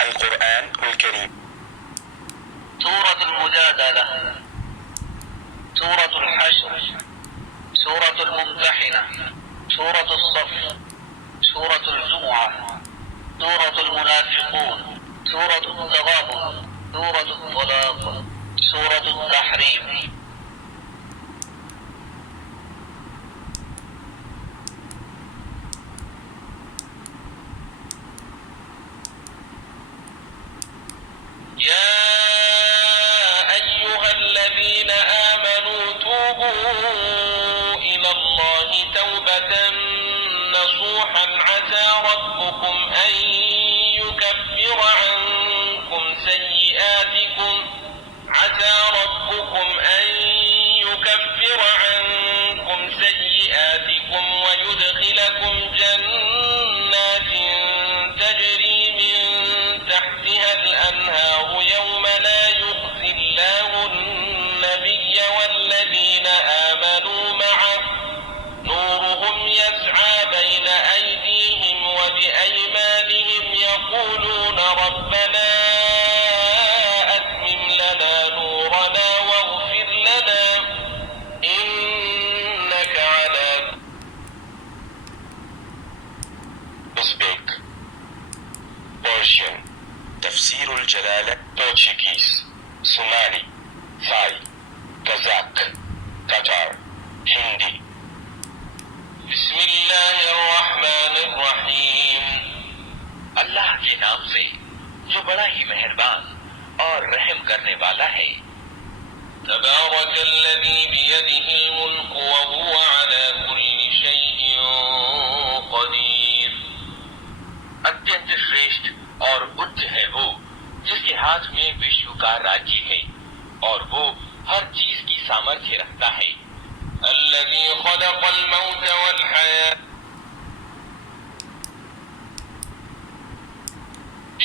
القرآن الكريم. سورة المجادلة، سورة الحشر، سورة الممتحنة، سورة الصف، سورة الجمعة، سورة المنافقون، سورة التغابن، سورة الطلاق، سورة التحريم. يا أيها الذين آمنوا توبوا إلى الله توبة نصوحا عسى ربكم أن يكفر عنكم سيئاتكم ويدخلكم جنات تجري من تحتها الأنهار يوم لا يخزي الله النبي والذين آمنوا معه نورهم يسعى بين أيديهم وبأيمانهم يقولون ربنا أتمم لنا نورنا واغفر لنا إنك على. Uzbek, Persian, Tafseer al-Jalala, Portuguese, Somali, Thai, Kazakh, Qatar, Hindi. بسم اللہ الرحمن الرحیم. اللہ کے نام سے جو بڑا ہی مہربان اور رحم کرنے والا ہے. تبارک الذی بیدہ الملک وهو علی کل شیء قدیر. اتینت شریشٹھ اور اچ ہے وہ جس کے ہاتھ میں وشو کا راجی ہے اور وہ ہر چیز کی سامرتھیہ رکھتا ہے. الذي خلق الموت والحياة.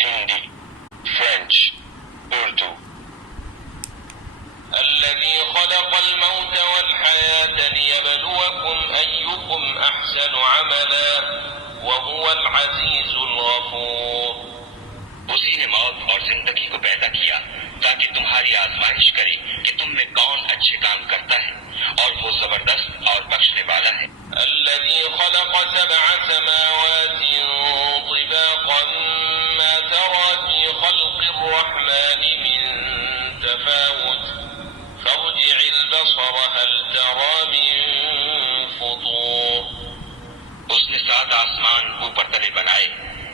Hindi, French, Urdu. الذي خلق الموت والحياة ليبلوكم أيكم أحسن عملا وهو العزيز الغفور. اسی نے موت اور زندگی کو پیدا کیا تاکہ تمہاری آزمائش کرے کہ تم میں کون اچھے کام کرتا ہے اور وہ زبردست اور بخشنے والا ہے. الذي خلق 7 سماوات طباقا ما ترى في خلق الرحمن من تفاوت فارجع البصر هل ترى من فطور. اس نے 7 آسمان اوپر تلے بنائے.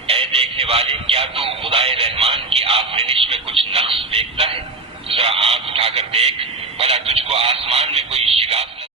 اے دیکھنے والے، کیا تو خدائے رحمان کی آفرینش میں کچھ نقص دیکھتا ہے؟ ذرا آنکھ اٹھا کر دیکھ، بھلا تجھ کو آسمان میں کوئی شگاف نہ